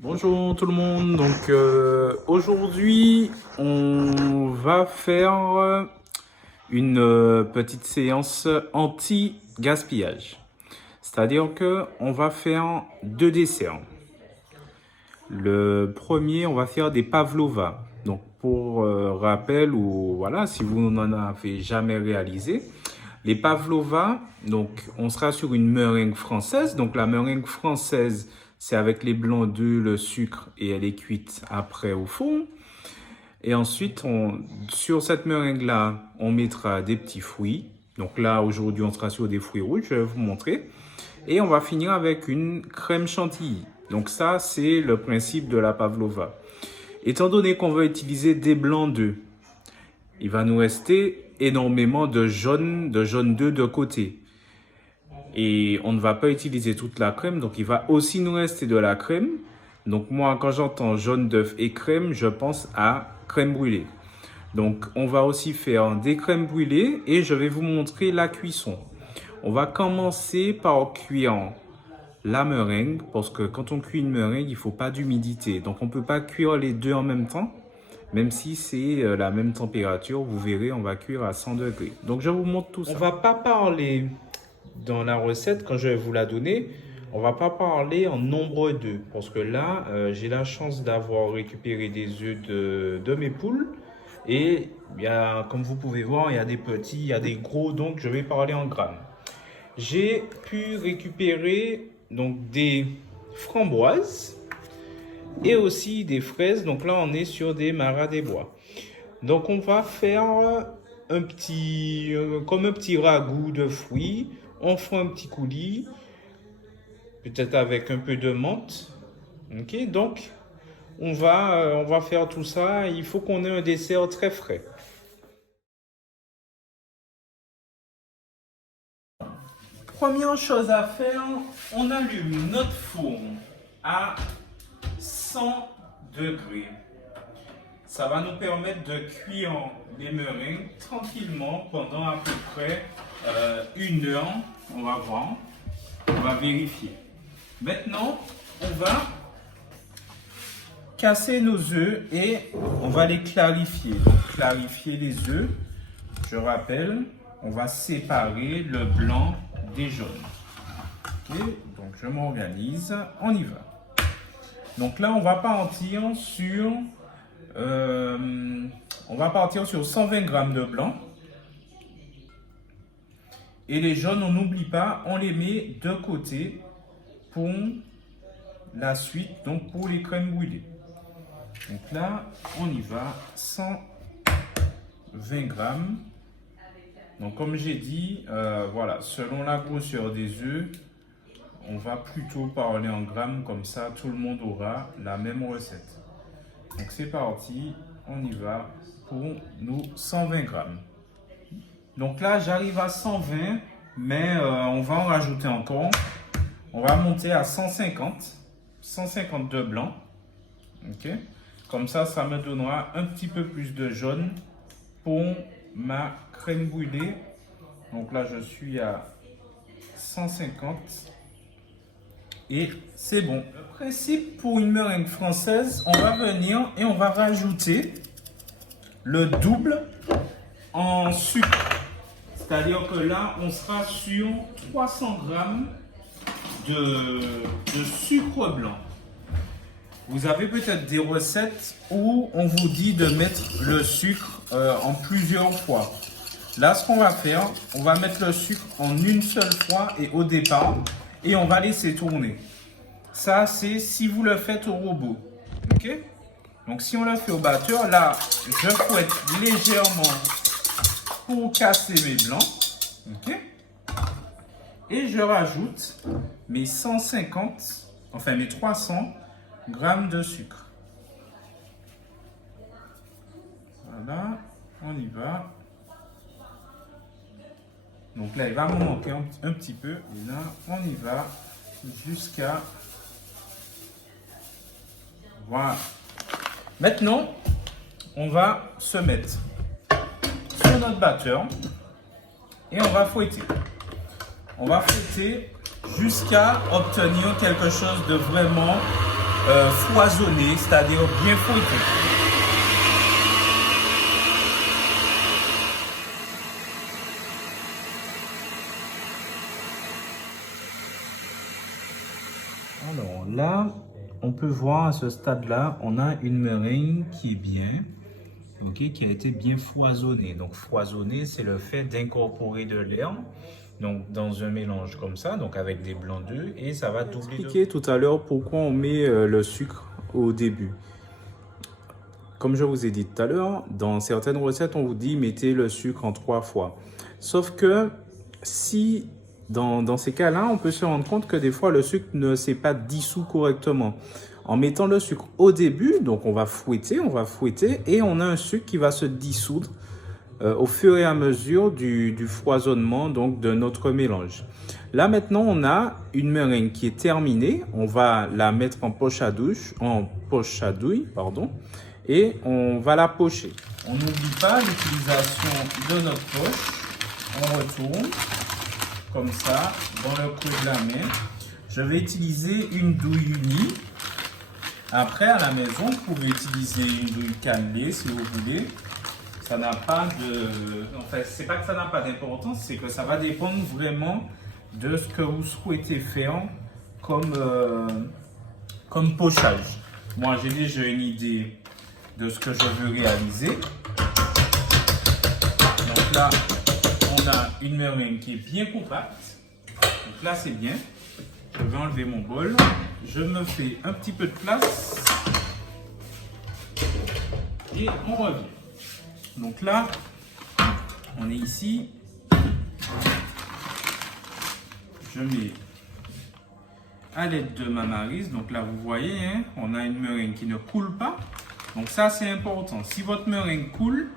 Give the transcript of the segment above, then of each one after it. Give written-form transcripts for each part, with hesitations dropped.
Bonjour tout le monde, donc aujourd'hui on va faire une petite séance anti-gaspillage. C'est-à-dire que on va faire deux desserts. Le premier, on va faire des pavlova. Donc pour rappel ou voilà, si vous n'en avez jamais réalisé, les pavlova, donc on sera sur une meringue française. Donc la meringue française, c'est avec les blancs d'œufs, le sucre et elle est cuite après au four. Et ensuite, sur cette meringue-là, on mettra des petits fruits. Donc là, aujourd'hui, on sera sur des fruits rouges, je vais vous montrer. Et on va finir avec une crème chantilly. Donc ça, c'est le principe de la pavlova. Étant donné qu'on va utiliser des blancs d'œufs, il va nous rester énormément de jaune d'œuf de côté. Et on ne va pas utiliser toute la crème, donc il va aussi nous rester de la crème. Donc moi, quand j'entends jaune d'œuf et crème, je pense à crème brûlée. Donc on va aussi faire des crèmes brûlées et je vais vous montrer la cuisson. On va commencer par cuire la meringue, parce que quand on cuit une meringue, il ne faut pas d'humidité. Donc on ne peut pas cuire les deux en même temps, même si c'est la même température. Vous verrez, on va cuire à 100 degrés. Donc je vous montre tout ça. On ne va pas parler dans la recette, quand je vais vous la donner, on ne va pas parler en nombre d'œufs. Parce que là, j'ai la chance d'avoir récupéré des œufs de mes poules. Et comme vous pouvez voir, il y a des petits, il y a des gros, donc je vais parler en grammes. J'ai pu récupérer donc des framboises et aussi des fraises. Donc là, on est sur des maras des bois. Donc on va faire comme un petit ragoût de fruits. On fera un petit coulis, peut-être avec un peu de menthe. Ok, donc on va faire tout ça. Il faut qu'on ait un dessert très frais. Première chose à faire, on allume notre four à 100 degrés. Ça va nous permettre de cuire les meringues tranquillement pendant à peu près 1 heure. On va voir, on va vérifier. Maintenant, on va casser nos œufs et on va les clarifier. Donc, clarifier les œufs, je rappelle, on va séparer le blanc des jaunes. Okay, donc je m'organise, on y va. Donc là, on va partir sur 120 grammes de blanc. Et les jaunes, on n'oublie pas, on les met de côté pour la suite, donc pour les crèmes brûlées. Donc là, on y va, 120 grammes. Donc comme j'ai dit, voilà, selon la grosseur des œufs, on va plutôt parler en grammes, comme ça tout le monde aura la même recette. Donc c'est parti, on y va pour nos 120 grammes. Donc là j'arrive à 120, mais on va en rajouter encore. On va monter à 150 de blanc. Ok, comme ça, ça me donnera un petit peu plus de jaune pour ma crème brûlée. Donc là je suis à 150. Et c'est bon. Le principe pour une meringue française, on va venir et on va rajouter le double en sucre. C'est-à-dire que là, on sera sur 300 grammes de sucre blanc. Vous avez peut-être des recettes où on vous dit de mettre le sucre en plusieurs fois. Là, ce qu'on va faire, on va mettre le sucre en une seule fois et au départ. Et on va laisser tourner. Ça, c'est si vous le faites au robot. Ok? Donc, si on le fait au batteur, là, je fouette légèrement pour casser mes blancs. Ok? Et je rajoute mes 300 grammes de sucre. Voilà, on y va. Donc là, il va m'en manquer un petit peu. Et là, on y va jusqu'à... Voilà. Maintenant, on va se mettre sur notre batteur et on va fouetter. On va fouetter jusqu'à obtenir quelque chose de vraiment foisonné, c'est-à-dire bien fouetté. Alors là, on peut voir à ce stade-là, on a une meringue qui est bien, ok, qui a été bien foisonnée. Donc foisonner, c'est le fait d'incorporer de l'air donc dans un mélange comme ça, donc avec des blancs d'œufs, et ça va doubler. Expliquer tout à l'heure pourquoi on met le sucre au début. Comme je vous ai dit tout à l'heure, dans certaines recettes, on vous dit mettez le sucre en 3 fois. Sauf que si dans ces cas-là, on peut se rendre compte que des fois, le sucre ne s'est pas dissous correctement. En mettant le sucre au début, donc on va fouetter, et on a un sucre qui va se dissoudre au fur et à mesure du foisonnement donc, de notre mélange. Là, maintenant, on a une meringue qui est terminée. On va la mettre en poche à douille, et on va la pocher. On n'oublie pas l'utilisation de notre poche. On retourne comme ça dans le creux de la main. Je vais utiliser une douille unie. Après, à la maison, vous pouvez utiliser une douille cannelée si vous voulez. Ça n'a pas de... En fait, c'est pas que ça n'a pas d'importance, c'est que ça va dépendre vraiment de ce que vous souhaitez faire comme pochage. Moi, j'ai déjà une idée de ce que je veux réaliser. Donc là, on a une meringue qui est bien compacte. Donc là, c'est bien. Je vais enlever mon bol. Je me fais un petit peu de place. Et on revient. Donc là, on est ici. Je mets à l'aide de ma maryse. Donc là, vous voyez, hein, on a une meringue qui ne coule pas. Donc ça, c'est important. Si votre meringue coule,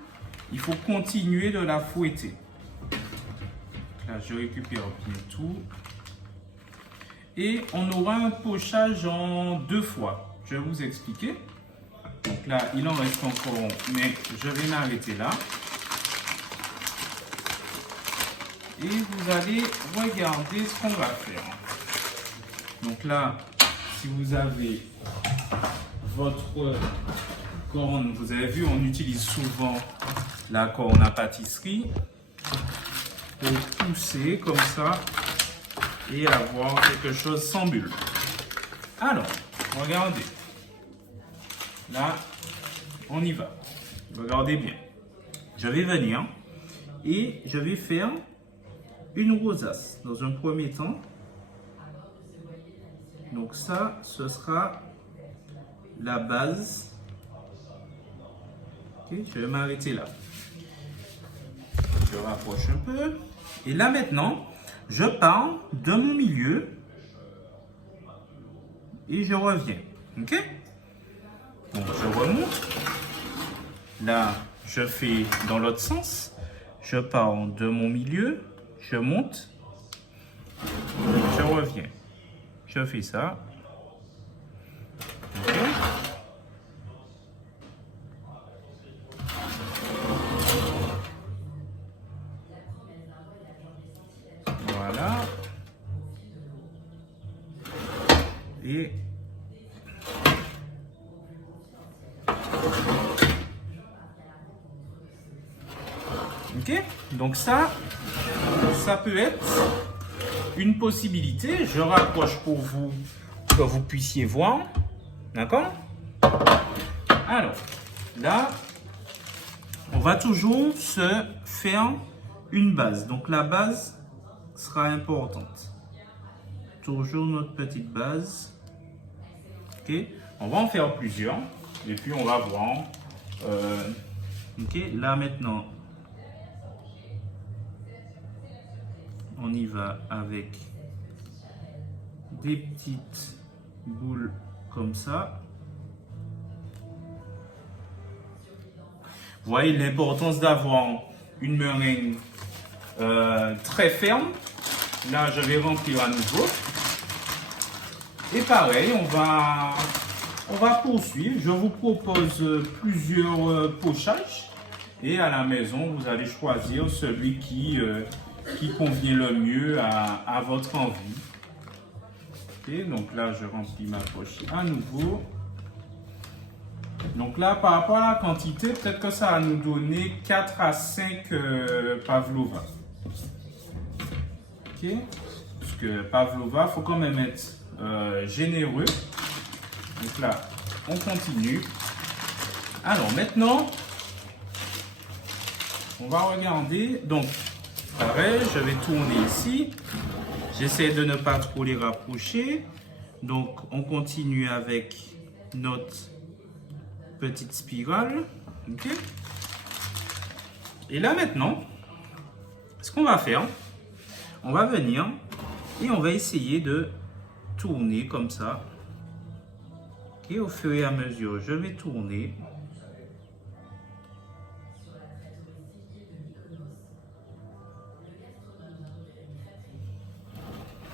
il faut continuer de la fouetter. Là, je récupère bien tout. Et on aura un pochage en 2 fois. Je vais vous expliquer. Donc là, il en reste encore, mais je vais m'arrêter là. Et vous allez regarder ce qu'on va faire. Donc là, si vous avez votre corne, vous avez vu, on utilise souvent la corne à pâtisserie pour pousser comme ça et avoir quelque chose sans bulle. Alors, regardez. Là, on y va. Regardez bien. Je vais venir et je vais faire une rosace dans un premier temps. Donc ça, ce sera la base. Okay, je vais m'arrêter là. Je rapproche un peu. Et là maintenant, je pars de mon milieu et je reviens. Ok? Donc je remonte. Là, je fais dans l'autre sens. Je pars de mon milieu. Je monte. Je reviens. Je fais ça. Ok. Voilà. Et ok, donc ça peut être une possibilité. Je rapproche pour vous, que vous puissiez voir. D'accord? Alors, là, on va toujours se faire une base. Donc, la base sera importante. Toujours notre petite base. Ok? On va en faire plusieurs. Et puis, on va voir. Ok? Là, maintenant, on y va avec des petites boules comme ça. Vous voyez l'importance d'avoir une meringue très ferme. Là, je vais remplir à nouveau. Et pareil, on va poursuivre. Je vous propose plusieurs pochages. Et à la maison, vous allez choisir celui qui convient le mieux à votre envie. Ok, donc là, je remplis ma poche à nouveau. Donc là, par rapport à la quantité, peut-être que ça va nous donner 4 à 5 pavlova. Ok, parce que pavlova, il faut quand même être généreux. Donc là, on continue. Alors maintenant, on va regarder. Donc, pareil, je vais tourner ici. J'essaie de ne pas trop les rapprocher. Donc, on continue avec notre petite spirale. Ok. Et là maintenant, ce qu'on va faire, on va venir et on va essayer de tourner comme ça. Et au fur et à mesure, je vais tourner.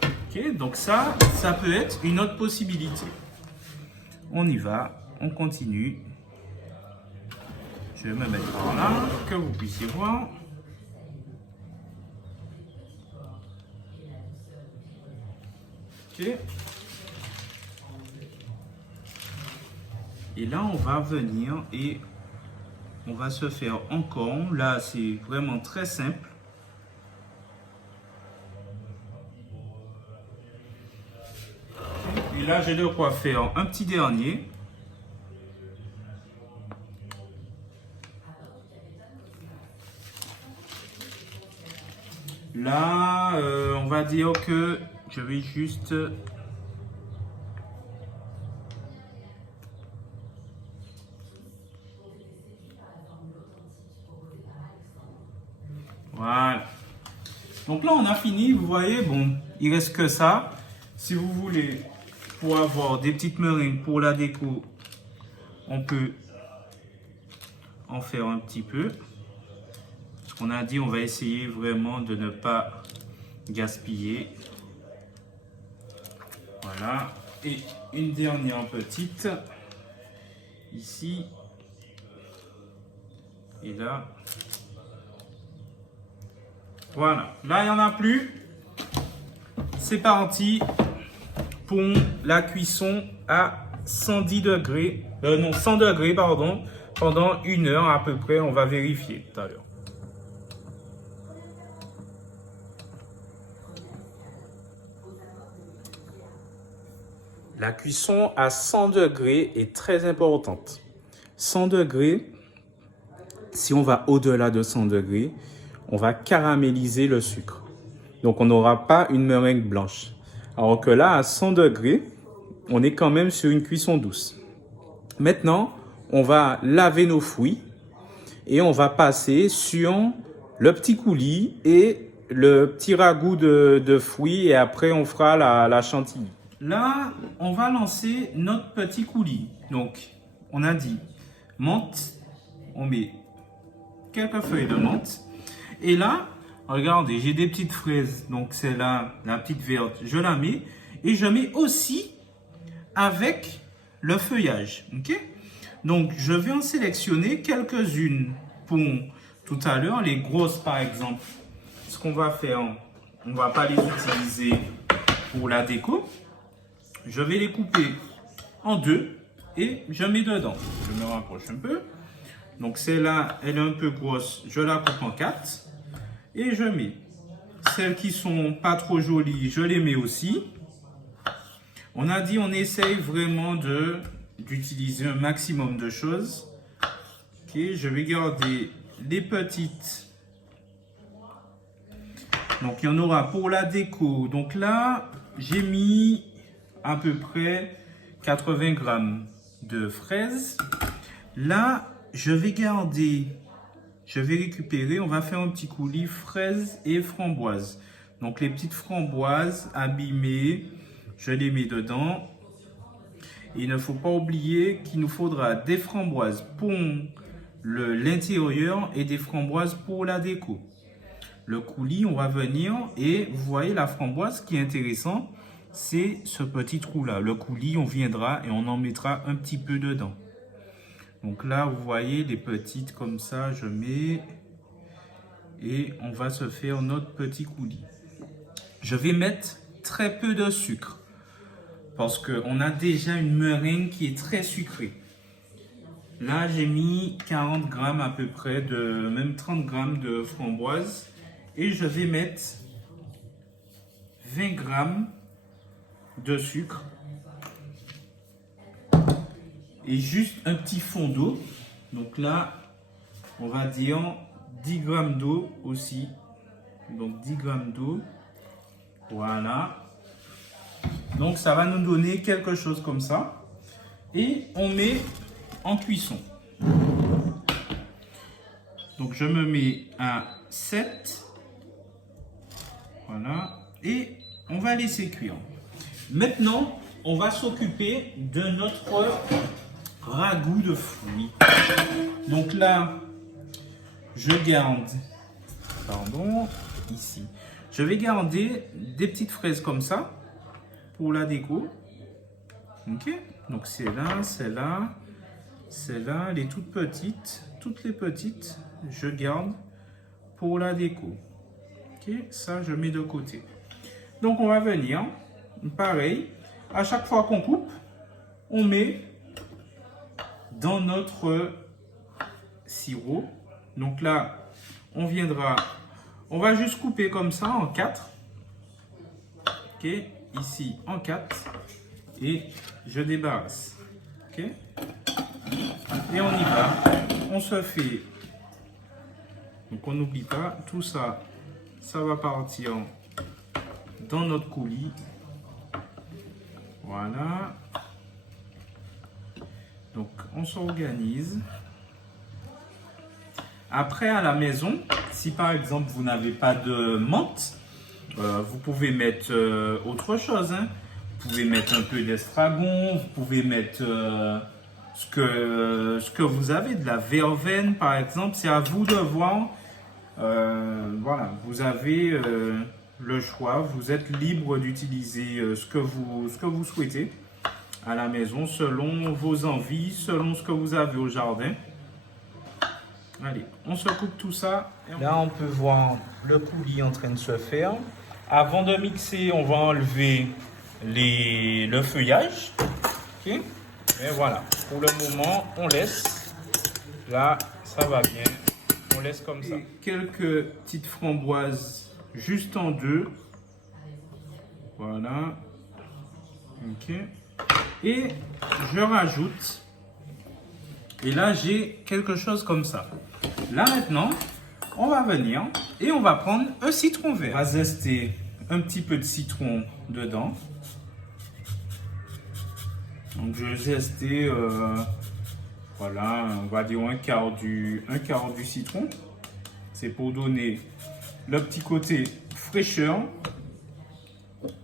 Ok, donc ça peut être une autre possibilité. On y va, on continue. Je vais me mettre par là, que vous puissiez voir. Ok. Et là, on va venir et on va se faire encore. Là, c'est vraiment très simple. Et là, j'ai de quoi faire un petit dernier. Là, on va dire que je vais juste... Voilà. Donc là, on a fini. Vous voyez, bon, il reste que ça. Si vous voulez, pour avoir des petites meringues pour la déco, on peut en faire un petit peu. Ce qu'on a dit, on va essayer vraiment de ne pas gaspiller. Voilà. Et une dernière petite. Ici. Et là. Voilà. Là, il n'y en a plus. C'est parti pour la cuisson à 110 degrés. Non, 100 degrés, pardon. Pendant 1 heure à peu près. On va vérifier tout à l'heure. La cuisson à 100 degrés est très importante. 100 degrés, si on va au-delà de 100 degrés, on va caraméliser le sucre. Donc, on n'aura pas une meringue blanche. Alors que là, à 100 degrés, on est quand même sur une cuisson douce. Maintenant, on va laver nos fruits et on va passer sur le petit coulis et le petit ragoût de fruits et après, on fera la chantilly. Là, on va lancer notre petit coulis. Donc, on a dit menthe. On met quelques feuilles de menthe. Et là, regardez, j'ai des petites fraises. Donc, c'est là, la petite verte. Je la mets. Et je mets aussi avec le feuillage. Ok? Donc, je vais en sélectionner quelques-unes pour tout à l'heure. Les grosses, par exemple. Ce qu'on va faire, on ne va pas les utiliser pour la déco. Je vais les couper en deux et je mets dedans. Je me rapproche un peu. Donc celle-là, elle est un peu grosse. Je la coupe en 4 et je mets. Celles qui sont pas trop jolies, je les mets aussi. On a dit on essaye vraiment d'utiliser un maximum de choses. Ok, je vais garder les petites. Donc il y en aura pour la déco. Donc là, j'ai mis à peu près 80 grammes de fraises. Là, je vais garder, je vais récupérer, on va faire un petit coulis fraises et framboises. Donc les petites framboises abîmées, je les mets dedans. Et il ne faut pas oublier qu'il nous faudra des framboises pour l'intérieur et des framboises pour la déco. Le coulis, on va venir et vous voyez la framboise, ce qui est intéressant, c'est ce petit trou-là. Le coulis, on viendra et on en mettra un petit peu dedans. Donc là, vous voyez les petites comme ça, je mets et on va se faire notre petit coulis. Je vais mettre très peu de sucre. parce qu'on a déjà une meringue qui est très sucrée. Là, j'ai mis 40 grammes à peu près, même 30 grammes de framboise. Et je vais mettre 20 grammes de sucre. Et juste un petit fond d'eau. Donc là, on va dire 10 grammes d'eau aussi. Donc 10 grammes d'eau. Voilà. Donc ça va nous donner quelque chose comme ça. Et on met en cuisson. Donc je me mets à 7. Voilà. Et on va laisser cuire. Maintenant, on va s'occuper de notre ragoût de fruits. Donc là, je garde, pardon, ici. Je vais garder des petites fraises comme ça pour la déco. Ok. Donc c'est là, celle-là, les toutes petites, toutes les petites, je garde pour la déco. Ok. Ça, je mets de côté. Donc on va venir, pareil, à chaque fois qu'on coupe, on met dans notre sirop. Donc là, on va juste couper comme ça en 4. Ok, ici en 4. Et je débarrasse. Ok. Et on y va. On se fait. Donc on n'oublie pas, tout ça, ça va partir dans notre coulis. Voilà. Donc, on s'organise. Après, à la maison, si par exemple, vous n'avez pas de menthe, vous pouvez mettre autre chose. Hein. Vous pouvez mettre un peu d'estragon, vous pouvez mettre ce que vous avez, de la verveine par exemple. C'est à vous de voir. Voilà, vous avez le choix. Vous êtes libre d'utiliser ce que vous souhaitez à la maison, selon vos envies, selon ce que vous avez au jardin. Allez, on se coupe tout ça. Là, on peut voir le coulis en train de se faire. Avant de mixer, on va enlever le feuillage. Ok. Et voilà, pour le moment, on laisse. Là, ça va bien. On laisse comme ça. Et quelques petites framboises juste en deux. Voilà. Ok. Et je rajoute, et là j'ai quelque chose comme ça. Là maintenant, on va venir et on va prendre un citron vert. On va zester un petit peu de citron dedans. Donc je vais zester, voilà, on va dire un quart du citron. C'est pour donner le petit côté fraîcheur.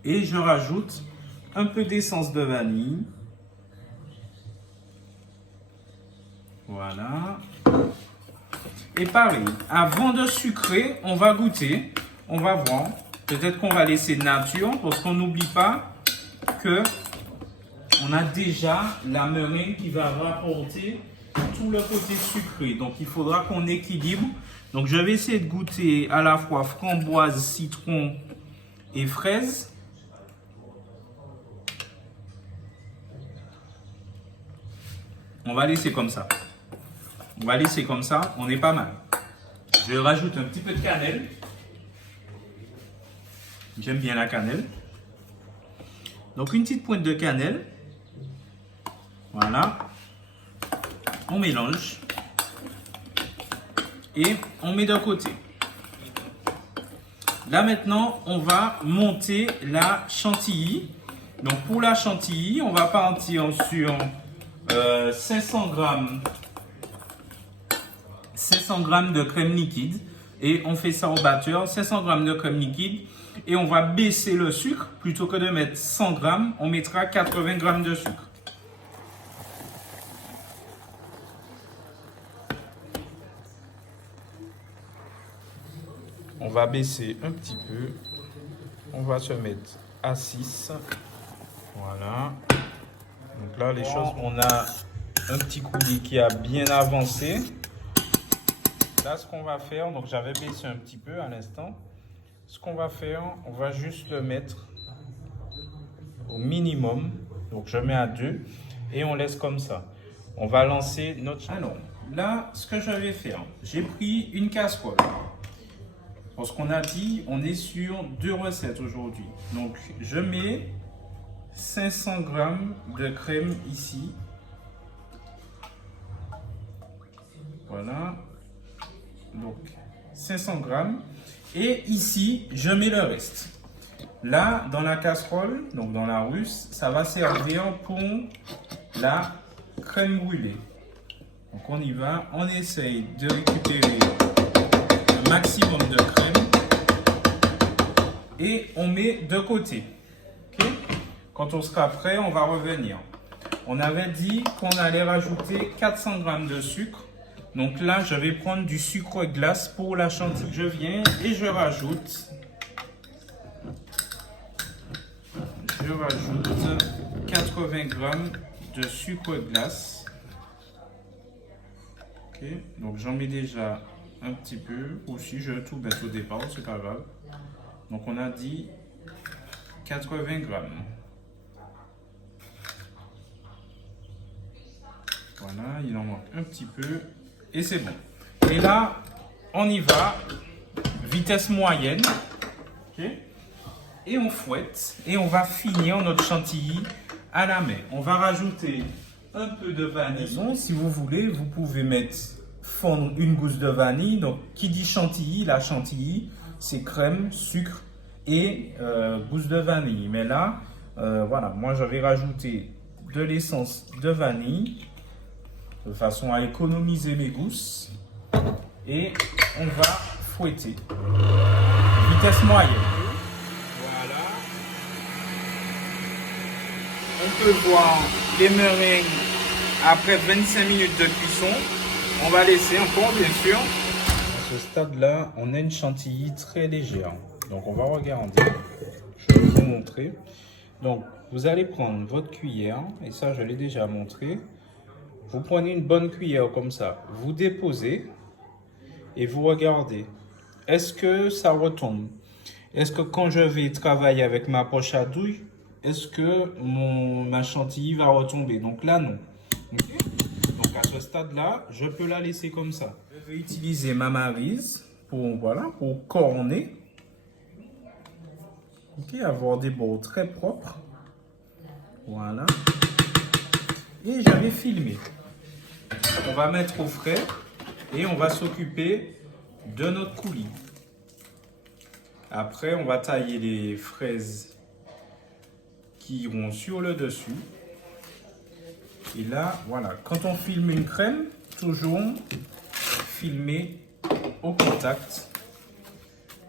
Et je rajoute un peu d'essence de vanille. Voilà. Et pareil, avant de sucrer, on va goûter. On va voir. Peut-être qu'on va laisser nature parce qu'on n'oublie pas que on a déjà la meringue qui va rapporter tout le côté sucré. Donc il faudra qu'on équilibre. Donc je vais essayer de goûter à la fois framboise, citron et fraise. On va laisser comme ça. On va laisser comme ça, on est pas mal. Je rajoute un petit peu de cannelle. J'aime bien la cannelle. Donc une petite pointe de cannelle. Voilà. On mélange. Et on met de côté. Là maintenant, on va monter la chantilly. Donc pour la chantilly, on va partir sur 500 grammes de crème liquide et on fait ça au batteur. 500 grammes de crème liquide et on va baisser le sucre. Plutôt que de mettre 100 grammes, on mettra 80 grammes de sucre. On va baisser un petit peu. On va se mettre à 6. Voilà. Donc là, les choses, on a un petit coulis qui a bien avancé. Là, ce qu'on va faire, donc j'avais baissé un petit peu à l'instant. Ce qu'on va faire, on va juste le mettre au minimum. Donc je mets à 2 et on laisse comme ça. On va lancer notre... Alors, là, ce que je vais faire, j'ai pris une casserole. Parce qu'on a dit, on est sur 2 recettes aujourd'hui. Donc, je mets 500 g de crème ici. Voilà. Donc, 500 g. Et ici, je mets le reste. Là, dans la casserole, donc dans la russe, ça va servir pour la crème brûlée. Donc, on y va. On essaye de récupérer le maximum de crème. Et on met de côté. Okay? Quand on sera prêt, on va revenir. On avait dit qu'on allait rajouter 400 g de sucre. Donc là, je vais prendre du sucre glace pour la chantilly. Je viens et je rajoute 80 g de sucre glace. Okay. Donc j'en mets déjà un petit peu. Aussi, je vais tout mettre au départ, c'est pas grave. Donc on a dit 80 g. Voilà, il en manque un petit peu. Et c'est bon. Et là, on y va. Vitesse moyenne. Okay. Et on fouette. Et on va finir notre chantilly à la main. On va rajouter un peu de vanille. Si vous voulez, vous pouvez mettre fondre une gousse de vanille. Donc, qui dit chantilly, la chantilly, c'est crème, sucre et gousse de vanille. Mais là, voilà, moi je vais rajouter de l'essence de vanille de façon à économiser mes gousses. Et on va fouetter. Vitesse moyenne. Voilà. On peut voir les meringues après 25 minutes de cuisson. On va laisser encore, bien sûr. À ce stade-là, on a une chantilly très légère. Donc, on va regarder. Je vais vous montrer. Donc, vous allez prendre votre cuillère. Et ça, je l'ai déjà montré. Vous prenez une bonne cuillère comme ça. Vous déposez. Et vous regardez. Est-ce que ça retombe? Est-ce que quand je vais travailler avec ma poche à douille, est-ce que ma chantilly va retomber? Donc là, non. Okay. Donc à ce stade-là, je peux la laisser comme ça. Je vais utiliser ma maryse pour, voilà, pour corner. Okay, avoir des bords très propres. Voilà. Et je vais filmer. On va mettre au frais et on va s'occuper de notre coulis. Après, on va tailler les fraises qui iront sur le dessus. Et là, voilà, quand on filme une crème, toujours filmer au contact.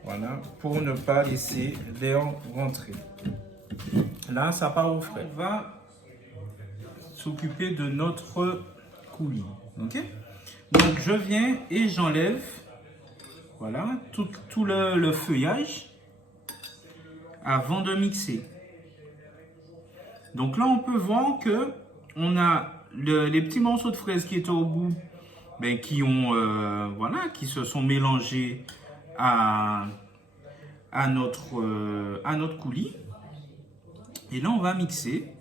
Voilà, pour ne pas laisser l'air rentrer. Là, ça part au frais. On va s'occuper de notre coulis. Ok? Donc, je viens et j'enlève, voilà, tout le feuillage avant de mixer. Donc là, on peut voir que on a les petits morceaux de fraises qui étaient au bout, ben, qui ont, voilà, qui se sont mélangés à notre coulis. Et là, on va mixer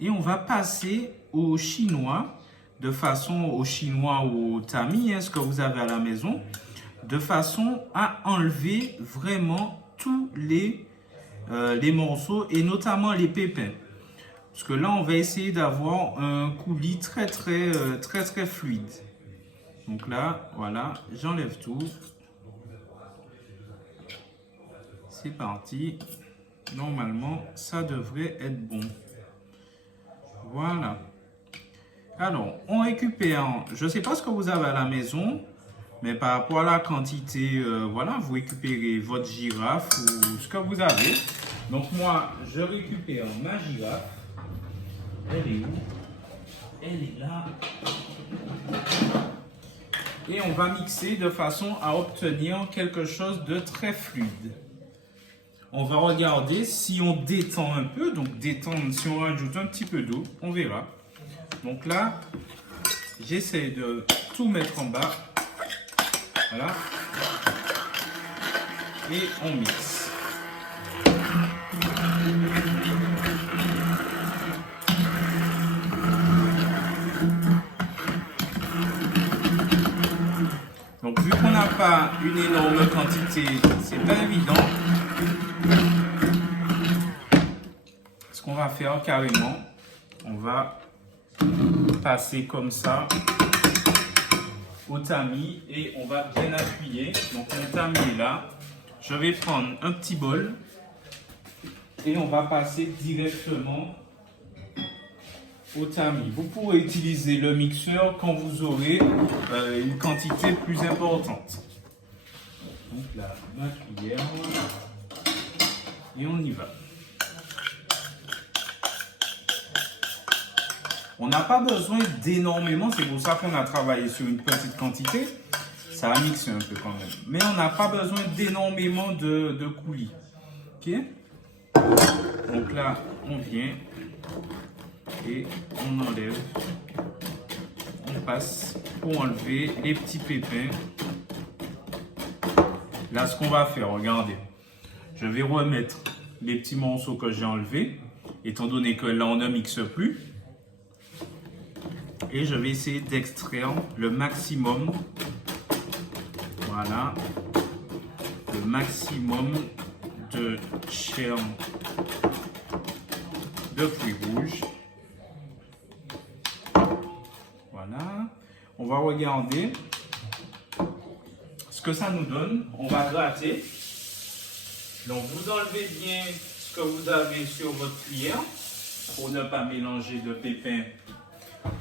et on va passer au chinois, de façon au chinois ou au tamis, ce que vous avez à la maison, de façon à enlever vraiment tous les morceaux et notamment les pépins. Parce que là, on va essayer d'avoir un coulis très fluide. Donc là, voilà, j'enlève tout. C'est parti. Normalement, ça devrait être bon. Voilà. Alors, on récupère, je ne sais pas ce que vous avez à la maison, mais par rapport à la quantité, voilà, vous récupérez votre girafe ou ce que vous avez. Donc moi, je récupère ma girafe. Elle est où? Elle est là. Et on va mixer de façon à obtenir quelque chose de très fluide. On va regarder si on détend un peu. Donc détendre, si on rajoute un petit peu d'eau, on verra. Donc là, j'essaie de tout mettre en bas. Voilà. Et on mixe. pas une énorme quantité, c'est pas évident. Ce qu'on va faire carrément, on va passer comme ça au tamis et on va bien appuyer. Donc mon tamis est là. Je vais prendre un petit bol et on va passer directement au tamis. Vous pourrez utiliser le mixeur quand vous aurez une quantité plus importante. Donc là, ma cuillère et on y va. On n'a pas besoin d'énormément, c'est pour ça qu'on a travaillé sur une petite quantité. Ça a mixé un peu quand même. Mais on n'a pas besoin d'énormément de coulis. Ok? Donc là, on vient et on enlève. On passe pour enlever les petits pépins. Là, ce qu'on va faire, regardez. Je vais remettre les petits morceaux que j'ai enlevés, étant donné que là, on ne mixe plus. Et je vais essayer d'extraire le maximum, voilà, le maximum de chair de fruits rouges. Voilà, on va regarder ce que ça nous donne. On va gratter. Donc vous enlevez bien ce que vous avez sur votre cuillère pour ne pas mélanger de pépins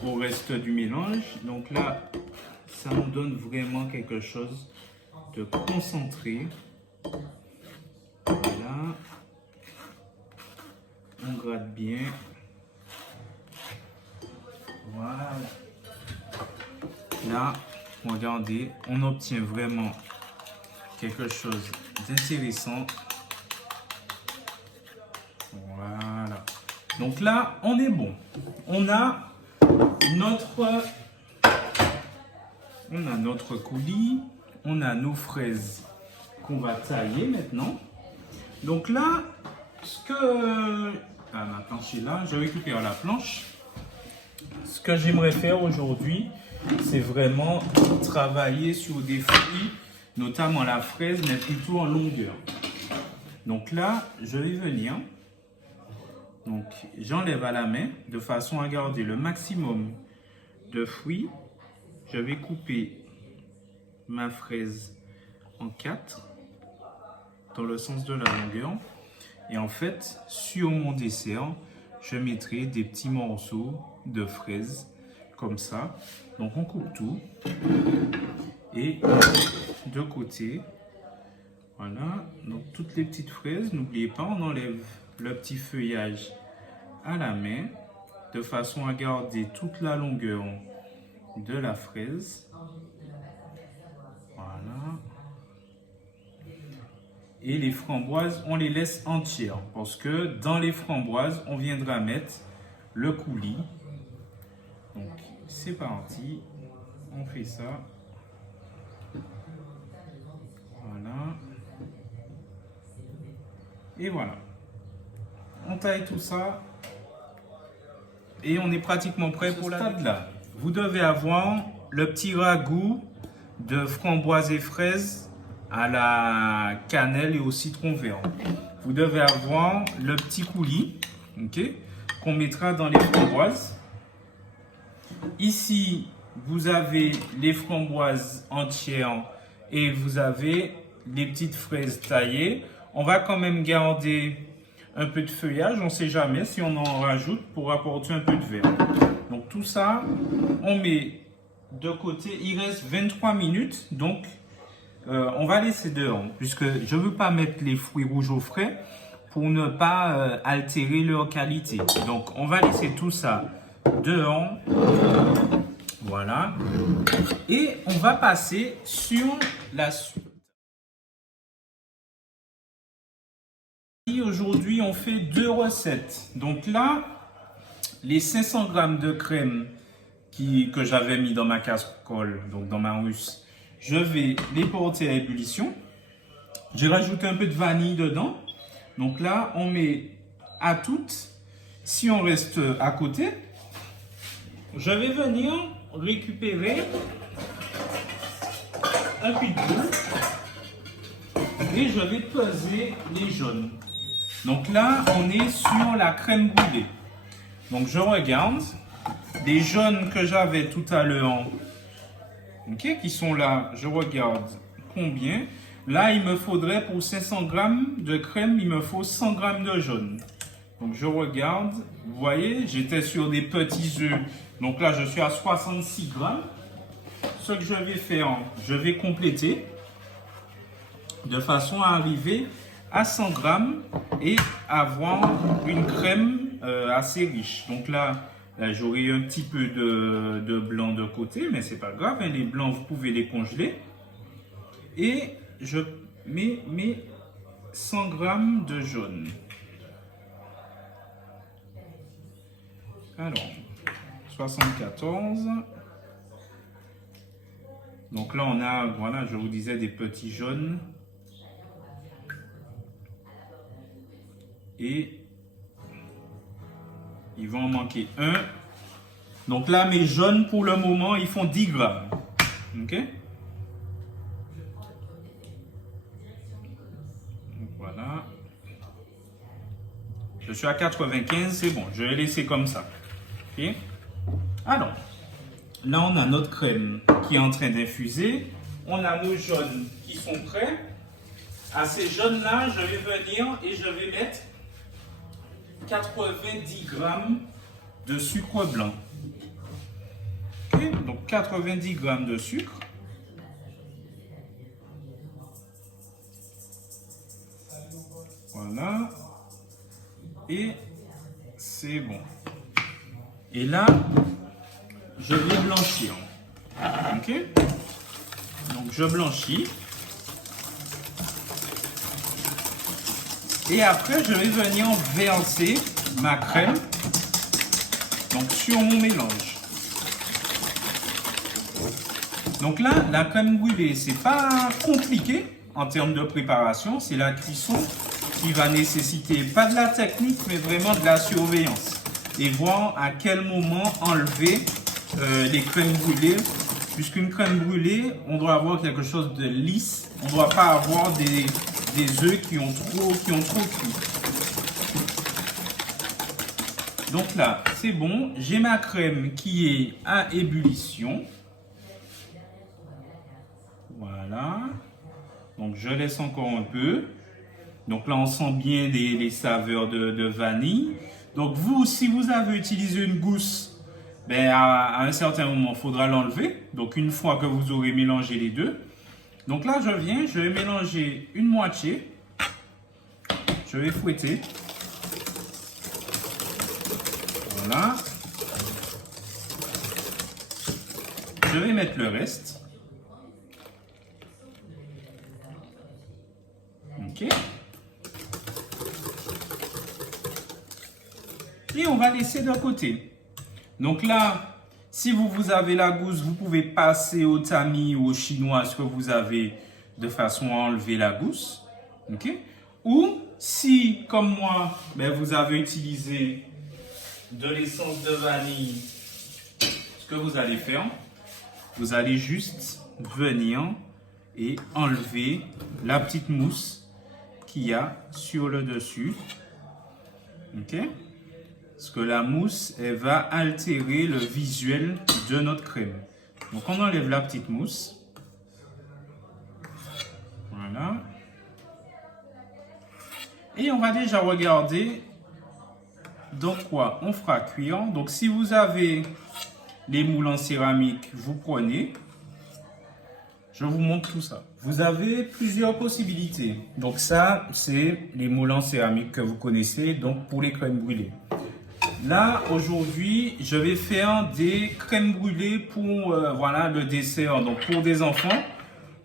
au reste du mélange. Donc là, ça nous donne vraiment quelque chose de concentré. Voilà. On gratte bien. Voilà. Là, regardez, on obtient vraiment quelque chose d'intéressant. Voilà. Donc là, on est bon. On a notre coulis, on a nos fraises qu'on va tailler maintenant. Donc là, ma planche est là, je récupère la planche. Ce que j'aimerais faire aujourd'hui, c'est vraiment travailler sur des fruits, notamment la fraise, mais plutôt en longueur. Donc là, je vais venir. Donc, j'enlève à la main de façon à garder le maximum de fruits. Je vais couper ma fraise en 4 dans le sens de la longueur. Et en fait, sur mon dessert, je mettrai des petits morceaux de fraises comme ça. Donc, on coupe tout. Et de côté, voilà. Donc, toutes les petites fraises, n'oubliez pas, on enlève le petit feuillage à la main de façon à garder toute la longueur de la fraise. Voilà. Et les framboises, on les laisse entières parce que dans les framboises, on viendra mettre le coulis. Donc, c'est parti. On fait ça. Voilà. Et voilà. On taille tout ça et on est pratiquement prêt pour la stade là. Vous devez avoir le petit ragoût de framboises et fraises à la cannelle et au citron vert. Vous devez avoir le petit coulis, ok, qu'on mettra dans les framboises. Ici, vous avez les framboises entières et vous avez les petites fraises taillées. On va quand même garder un peu de feuillage, on ne sait jamais si on en rajoute pour apporter un peu de vert. Donc tout ça, on met de côté. Il reste 23 minutes, donc on va laisser dehors, puisque je ne veux pas mettre les fruits rouges au frais pour ne pas altérer leur qualité. Donc on va laisser tout ça dehors. Voilà. Et on va passer sur la suite. Aujourd'hui, on fait 2 recettes. Donc là, les 500 g de crème que j'avais mis dans ma casserole, donc dans ma russe, je vais les porter à ébullition. J'ai rajouté un peu de vanille dedans. Donc là, on met à toutes. Si on reste à côté, je vais venir récupérer un pitbull et je vais peser les jaunes. Donc là, on est sur la crème brûlée. Donc je regarde les jaunes que j'avais tout à l'heure, ok, qui sont là. Je regarde combien. Là, il me faudrait pour 500 grammes de crème, il me faut 100 grammes de jaune. Donc je regarde, vous voyez, j'étais sur des petits œufs. Donc là, je suis à 66 grammes. Ce que je vais faire, je vais compléter de façon à arriver à 100 grammes et avoir une crème assez riche. Donc là, j'aurai un petit peu de blanc de côté, mais c'est pas grave, hein, les blancs, vous pouvez les congeler. Et je mets mes 100 grammes de jaune. Alors, 74. Donc là, on a, voilà, je vous disais, des petits jaunes. Et il va en manquer un. Donc là, mes jaunes, pour le moment, ils font 10 grammes. OK? Donc voilà. Je suis à 95, c'est bon. Je vais laisser comme ça. OK? Alors, là, on a notre crème qui est en train d'infuser. On a nos jaunes qui sont prêts. À ces jaunes-là, je vais venir et je vais mettre 90 grammes de sucre blanc. Okay, donc 90 grammes de sucre. Voilà. Et c'est bon. Et là, je vais blanchir. Ok? Donc je blanchis. Et après, je vais venir verser ma crème donc, sur mon mélange. Donc là, la crème brûlée, c'est pas compliqué en termes de préparation. C'est la cuisson qui va nécessiter pas de la technique, mais vraiment de la surveillance. Et voir à quel moment enlever les crèmes brûlées. Puisqu'une crème brûlée, on doit avoir quelque chose de lisse. On ne doit pas avoir des œufs qui ont trop cuit. Donc là, c'est bon. J'ai ma crème qui est à ébullition. Voilà. Donc je laisse encore un peu. Donc là, on sent bien les saveurs de vanille. Donc vous, si vous avez utilisé une gousse, ben à un certain moment, il faudra l'enlever. Donc une fois que vous aurez mélangé les deux. Donc là, je vais mélanger une moitié. Je vais fouetter. Voilà. Je vais mettre le reste. Ok. Et on va laisser de côté. Donc là, si vous avez la gousse, vous pouvez passer au tamis ou au chinois ce que vous avez de façon à enlever la gousse. Ok. Ou si, comme moi, ben, vous avez utilisé de l'essence de vanille, ce que vous allez faire, vous allez juste venir et enlever la petite mousse qu'il y a sur le dessus. Ok? Parce que la mousse, elle va altérer le visuel de notre crème. Donc on enlève la petite mousse. Voilà. Et on va déjà regarder dans quoi on fera cuire. Donc si vous avez les moules en céramique, vous prenez. Je vous montre tout ça. Vous avez plusieurs possibilités. Donc ça, c'est les moules en céramique que vous connaissez, donc pour les crèmes brûlées. Là, aujourd'hui, je vais faire des crèmes brûlées pour voilà, le dessert, donc pour des enfants.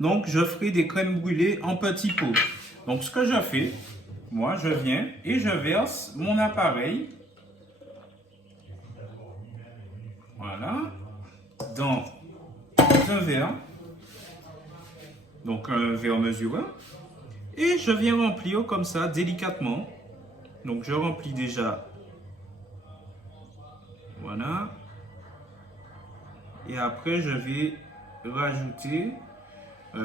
Donc, je ferai des crèmes brûlées en petits pots. Donc, ce que je fais, moi, je viens et je verse mon appareil. Voilà. Dans un verre. Donc, un verre mesuré. Et je viens remplir comme ça, délicatement. Donc, je remplis déjà. Voilà. Et après, je vais rajouter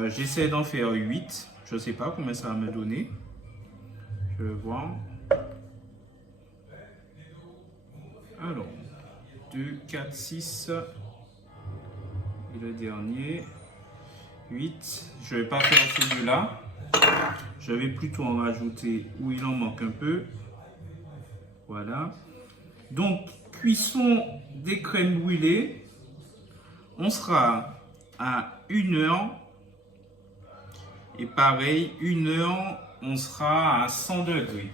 J'essaie d'en faire 8. Je ne sais pas combien ça va me donner. Je vais voir. Alors, 2, 4, 6. Et le dernier, 8. Je ne vais pas faire celui-là. Je vais plutôt en rajouter où il en manque un peu. Voilà. Donc, cuisson des crèmes brûlées. On sera à 1 heure. Et pareil, 1 heure, on sera à 100 degrés.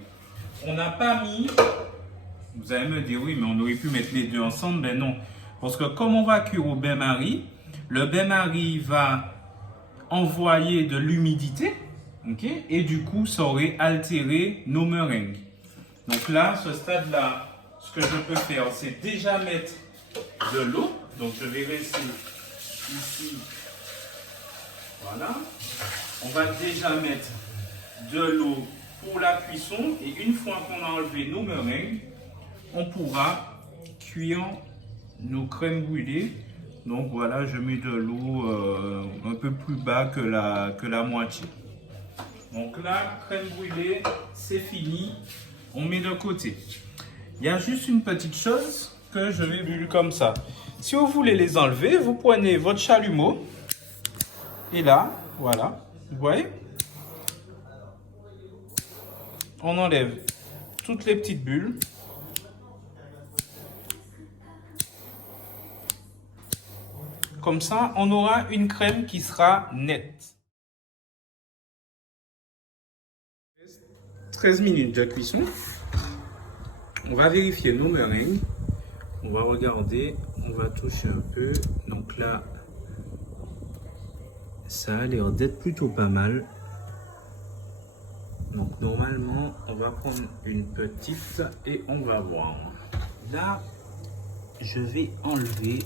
On n'a pas mis... Vous allez me dire, oui, mais on aurait pu mettre les deux ensemble. Ben non. Parce que comme on va cuire au bain-marie, le bain-marie va envoyer de l'humidité. Okay? Et du coup, ça aurait altéré nos meringues. Donc là, ce stade-là, ce que je peux faire, c'est déjà mettre de l'eau. Donc je vais rester ici. Voilà. On va déjà mettre de l'eau pour la cuisson. Et une fois qu'on a enlevé nos meringues, on pourra cuire nos crèmes brûlées. Donc voilà, je mets de l'eau un peu plus bas que la moitié. Donc là, crème brûlée, c'est fini. On met de côté. Il y a juste une petite chose que je vais brûler comme ça. Si vous voulez les enlever, vous prenez votre chalumeau. Et là, voilà. Vous voyez? On enlève toutes les petites bulles. Comme ça, on aura une crème qui sera nette. 13 minutes de cuisson. On va vérifier nos meringues. On va regarder, on va toucher un peu. Donc là, ça a l'air d'être plutôt pas mal. Donc normalement, on va prendre une petite et on va voir. Là, je vais enlever.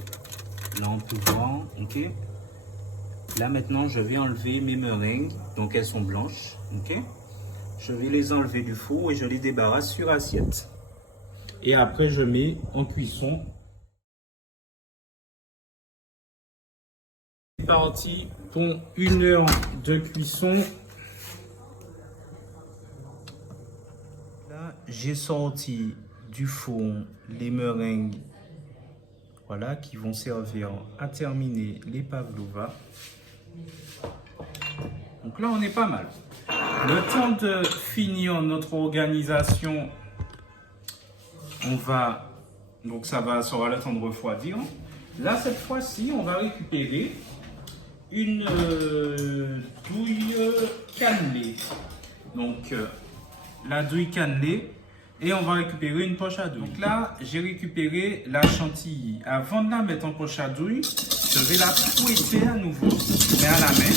Là, on peut voir, ok. Là maintenant, je vais enlever mes meringues. Donc elles sont blanches, ok. Je vais les enlever du four et je les débarrasse sur assiette. Et après, je mets en cuisson. C'est parti pour 1 heure de cuisson. Là, j'ai sorti du four les meringues, voilà, qui vont servir à terminer les pavlova. Donc là, on est pas mal. Le temps de finir notre organisation, on va, donc ça aura le temps de refroidir. Là, cette fois-ci, on va récupérer une douille cannelée. Donc, la douille cannelée. Et on va récupérer une poche à douille. Donc là, j'ai récupéré la chantilly. Avant de la mettre en poche à douille, je vais la fouetter à nouveau, mais à la main.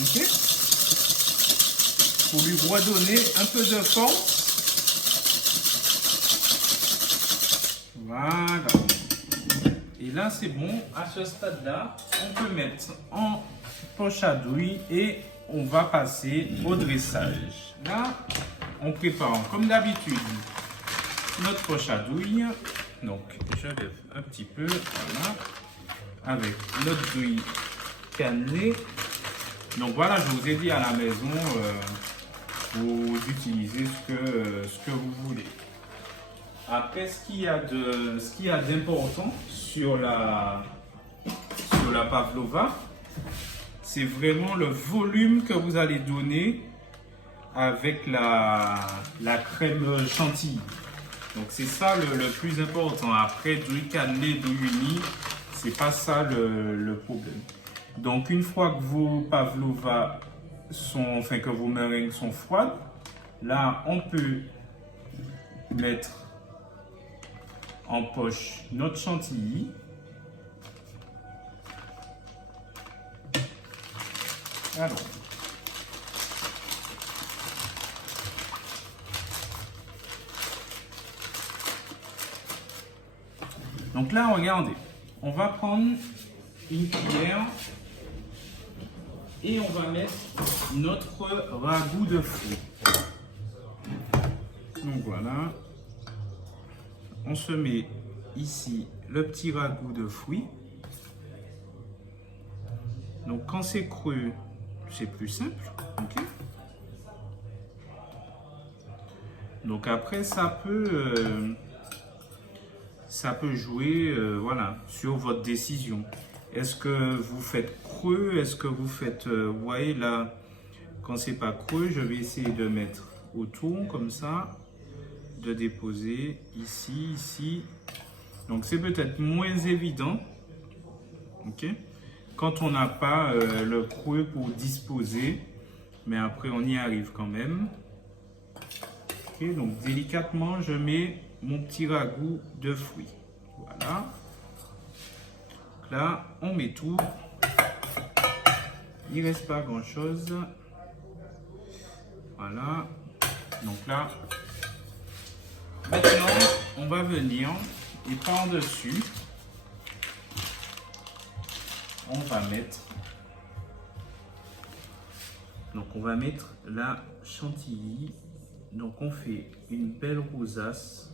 Ok? Pour lui redonner un peu de force. Voilà. Et là, c'est bon. À ce stade-là, on peut mettre en poche à douille et on va passer au dressage. Là, on prépare comme d'habitude notre poche à douille. Donc, je lève un petit peu, voilà, avec notre douille cannelée. Donc voilà, je vous ai dit à la maison, vous utilisez ce que vous voulez. Après, ce qu'il y a d'important sur la pavlova, c'est vraiment le volume que vous allez donner avec la crème chantilly. Donc c'est ça le plus important. Après, douille cannelée, douille unie, c'est pas ça le problème. Donc une fois que vos pavlova que vos meringues sont froides, là on peut mettre en poche notre chantilly. Alors, donc là, regardez, on va prendre une cuillère et on va mettre notre ragoût de fruits. Donc voilà, on se met ici le petit ragoût de fruits. Donc quand c'est creux, c'est plus simple. Ok. Donc après, ça peut jouer voilà, sur votre décision. Est-ce que vous faites creux? Est-ce que vous faites... vous voyez là, quand c'est pas creux, je vais essayer de mettre autour comme ça, de déposer ici, ici. Donc c'est peut-être moins évident, ok, quand on n'a pas le creux pour disposer, mais après on y arrive quand même. Ok, donc délicatement je mets mon petit ragoût de fruits. Voilà. Donc là on met tout. Il reste pas grand chose. Voilà. Donc là, maintenant on va venir et par dessus, on va mettre. Donc on va mettre la chantilly. Donc on fait une belle rosace.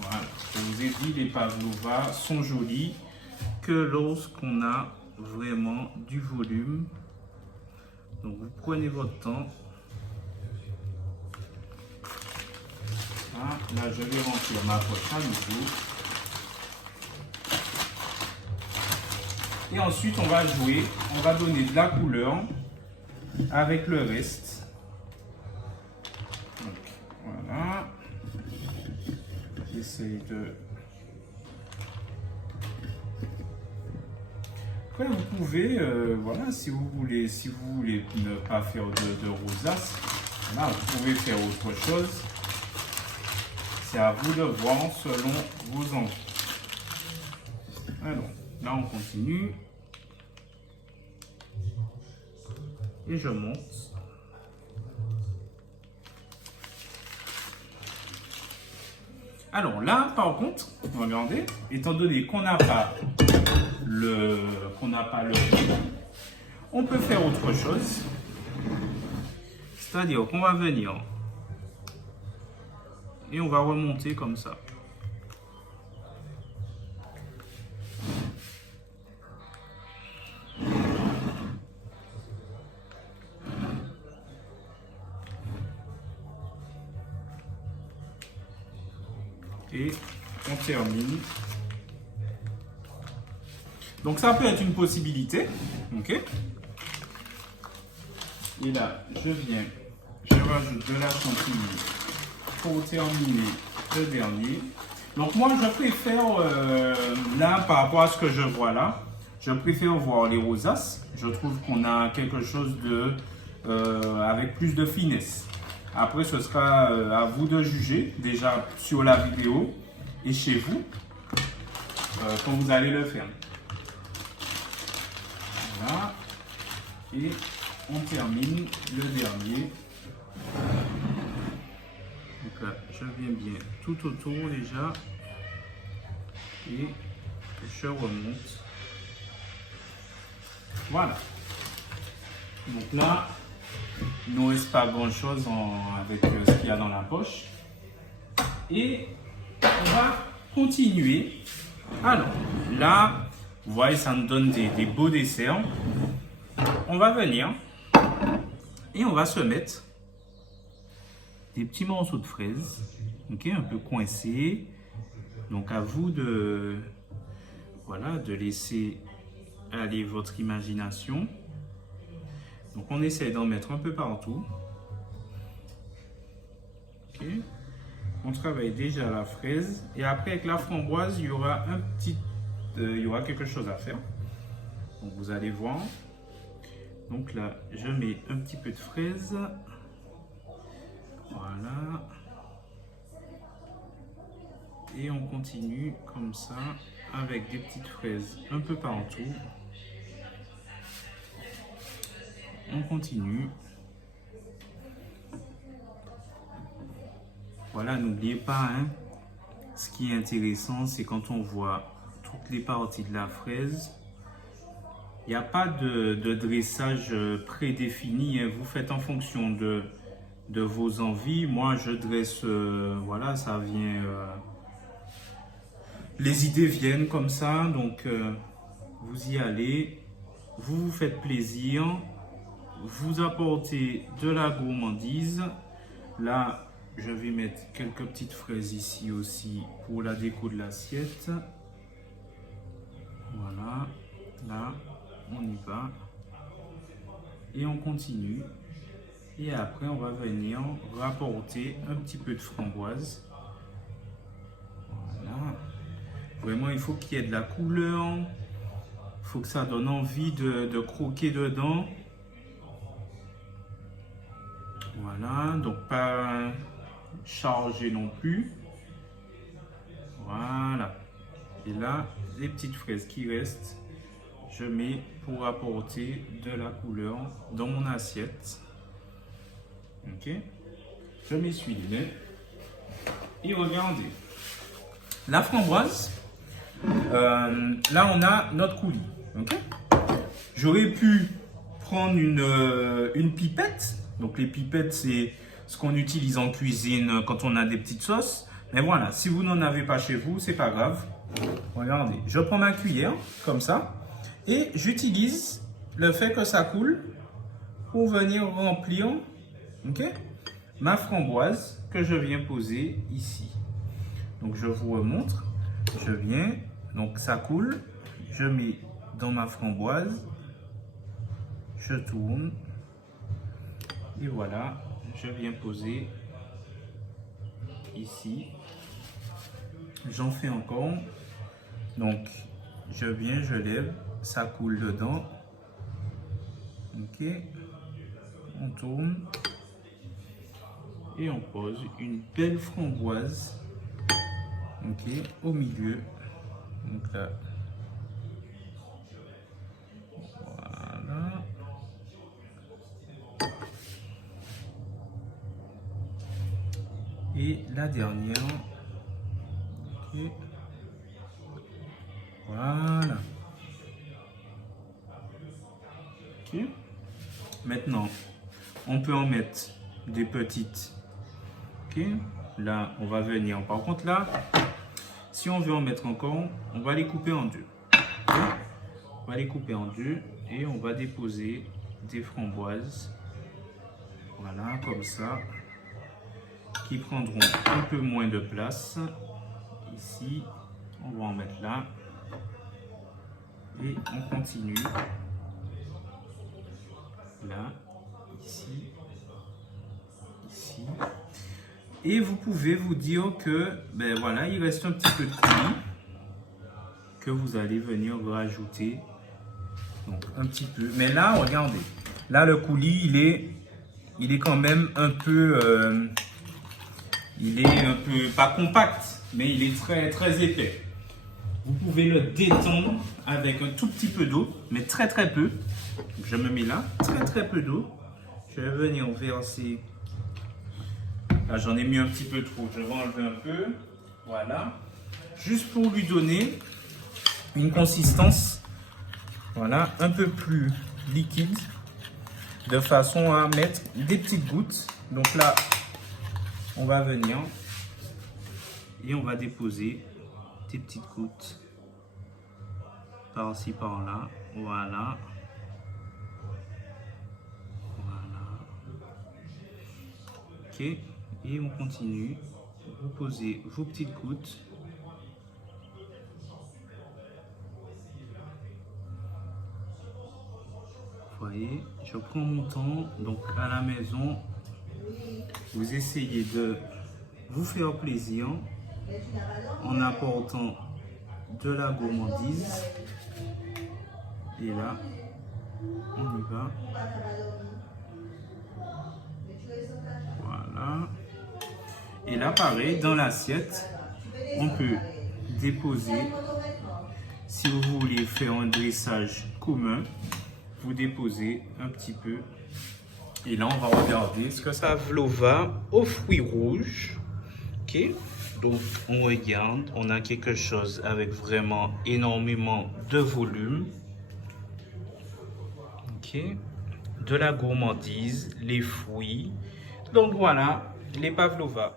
Voilà. Je vous ai dit, les pavlova sont jolis que lorsqu'on a vraiment du volume. Donc vous prenez votre temps. Ah, là je vais remplir ma poche à nouveau. Et ensuite on va jouer, on va donner de la couleur avec le reste. Donc, voilà. J'essaye de... Après vous pouvez, voilà, si vous voulez ne pas faire de rosace, là vous pouvez faire autre chose. C'est à vous de voir selon vos envies. Alors, là on continue. Et je monte. Alors là, par contre, regardez, étant donné qu'on n'a pas le on peut faire autre chose. C'est-à-dire qu'on va venir et on va remonter comme ça. Et on termine. Donc ça peut être une possibilité. Ok. Et là, je rajoute de la chantilly pour terminer le dernier. Donc moi, je préfère, là, par rapport à ce que je vois là, je préfère voir les rosaces. Je trouve qu'on a quelque chose de avec plus de finesse. Après, ce sera à vous de juger, déjà sur la vidéo et chez vous, quand vous allez le faire. Voilà. Et on termine le dernier. Donc là, je viens bien tout autour déjà. Et je remonte. Voilà. Donc là, il ne reste pas grand chose avec ce qu'il y a dans la poche. Et on va continuer. Alors là, vous voyez, ça nous donne des beaux desserts. On va venir et on va se mettre des petits morceaux de fraises, ok, un peu coincés. Donc à vous de, voilà, de laisser aller votre imagination. Donc on essaie d'en mettre un peu partout. Ok. On travaille déjà la fraise et après avec la framboise, il y aura il y aura quelque chose à faire. Donc vous allez voir. Donc là, je mets un petit peu de fraise. Voilà. Et on continue comme ça avec des petites fraises un peu partout. On continue. Voilà, n'oubliez pas, hein, ce qui est intéressant, c'est quand on voit toutes les parties de la fraise. Il n'y a pas de dressage prédéfini, hein. Vous faites en fonction de vos envies. Moi, je dresse, voilà, ça vient... les idées viennent comme ça, donc vous y allez, vous vous faites plaisir, vous apportez de la gourmandise. Là, je vais mettre quelques petites fraises ici aussi pour la déco de l'assiette. Voilà, là, on y va. Et on continue. Et après, on va venir rapporter un petit peu de framboise. Voilà. Vraiment, il faut qu'il y ait de la couleur. Il faut que ça donne envie de croquer dedans. Voilà, donc pas chargé non plus. Voilà. Et là, les petites fraises qui restent, je mets pour apporter de la couleur dans mon assiette. Ok. Je m'essuie les mains. Et regardez. La framboise, là on a notre coulis. Ok. J'aurais pu prendre une pipette. Donc les pipettes, c'est ce qu'on utilise en cuisine quand on a des petites sauces. Mais voilà, si vous n'en avez pas chez vous, c'est pas grave. Regardez, je prends ma cuillère comme ça et j'utilise le fait que ça coule pour venir remplir, ok, ma framboise que je viens poser ici. Donc je vous remontre, je viens, donc ça coule, je mets dans ma framboise, je tourne et voilà, je viens poser ici. J'en fais encore. Donc, je viens, je lève, ça coule dedans. Ok. On tourne. Et on pose une belle framboise. Ok. Au milieu. Donc là. Voilà. Et la dernière. Ok. Voilà. Ok. Maintenant, on peut en mettre des petites. Ok. Là, on va venir. Par contre, là, si on veut en mettre encore, on va les couper en deux. Okay. On va les couper en deux et on va déposer des framboises. Voilà, comme ça. Qui prendront un peu moins de place. Ici, on va en mettre là. Et on continue. Là, ici, ici. Et vous pouvez vous dire que, ben voilà, il reste un petit peu de coulis que vous allez venir rajouter. Donc, un petit peu. Mais là, regardez. Là, le coulis, il est quand même un peu... il est un peu, pas compact, mais il est très, très épais. Vous pouvez le détendre avec un tout petit peu d'eau, mais très très peu. Je me mets là, très très peu d'eau. Je vais venir verser. Là, j'en ai mis un petit peu trop. Je vais enlever un peu. Voilà. Juste pour lui donner une consistance, voilà, un peu plus liquide, de façon à mettre des petites gouttes. Donc là, on va venir et on va déposer des petites gouttes par-ci, par-là. Voilà. Voilà. Ok. Et on continue. Vous posez vos petites gouttes. Vous voyez, je prends mon temps. Donc à la maison, vous essayez de vous faire plaisir en apportant de la gourmandise. Et là, on y va. Voilà. Et là, pareil, dans l'assiette, on peut déposer, si vous voulez faire un dressage commun, vous déposez un petit peu. Et là, on va regarder ce que ça va aux fruits rouges. Ok, donc on regarde, on a quelque chose avec vraiment énormément de volume. Ok, de la gourmandise, les fruits. Donc voilà, les pavlova.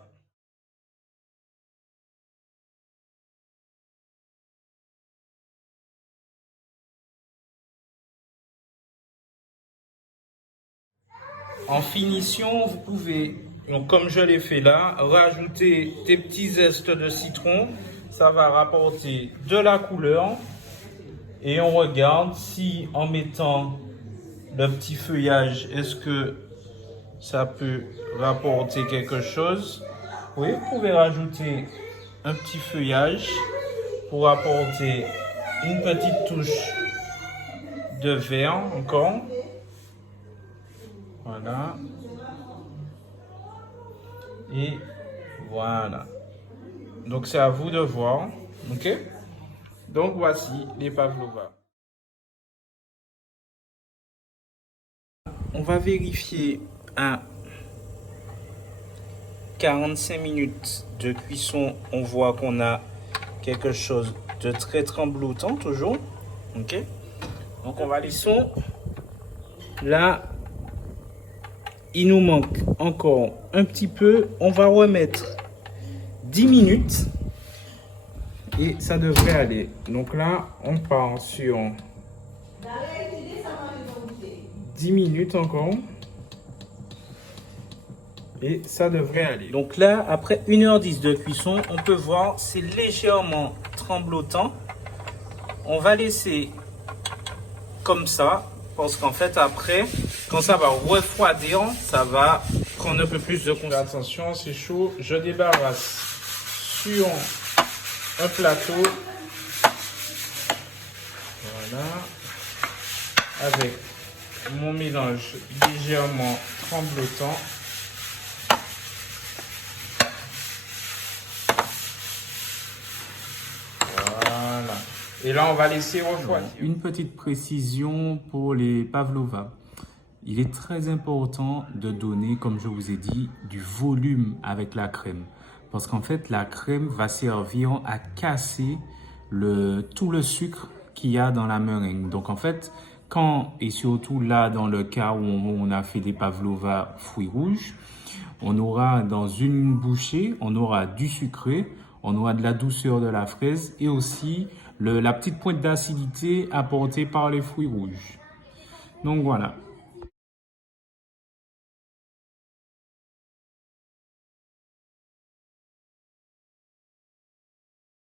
En finition, vous pouvez, donc comme je l'ai fait là, rajouter des petits zestes de citron. Ça va rapporter de la couleur. Et on regarde si en mettant le petit feuillage, est-ce que ça peut rapporter quelque chose. Oui, vous pouvez rajouter un petit feuillage pour apporter une petite touche de vert encore. Voilà. Et voilà. Donc c'est à vous de voir. Ok? Donc voici les pavlova. On va vérifier à 45 minutes de cuisson. On voit qu'on a quelque chose de très tremblotant toujours. Ok? Donc on va laisser. Là, il nous manque encore un petit peu. On va remettre 10 minutes. Et ça devrait aller. Donc là, on part sur 10 minutes encore. Et ça devrait aller. Donc là, après 1h10 de cuisson, on peut voir c'est légèrement tremblotant. On va laisser comme ça. Parce qu'en fait, après, quand ça va refroidir, ça va prendre un peu plus de consistance. Attention, c'est chaud. Je débarrasse sur un plateau. Voilà. Avec mon mélange légèrement tremblotant. Voilà. Et là, on va laisser refroidir. Une petite précision pour les pavlova. Il est très important de donner, comme je vous ai dit, du volume avec la crème. Parce qu'en fait, la crème va servir à casser tout le sucre qu'il y a dans la meringue. Donc en fait, et surtout là, dans le cas où on a fait des pavlova fruits rouges, on aura dans une bouchée, on aura du sucré, on aura de la douceur de la fraise et aussi la petite pointe d'acidité apportée par les fruits rouges. Donc voilà.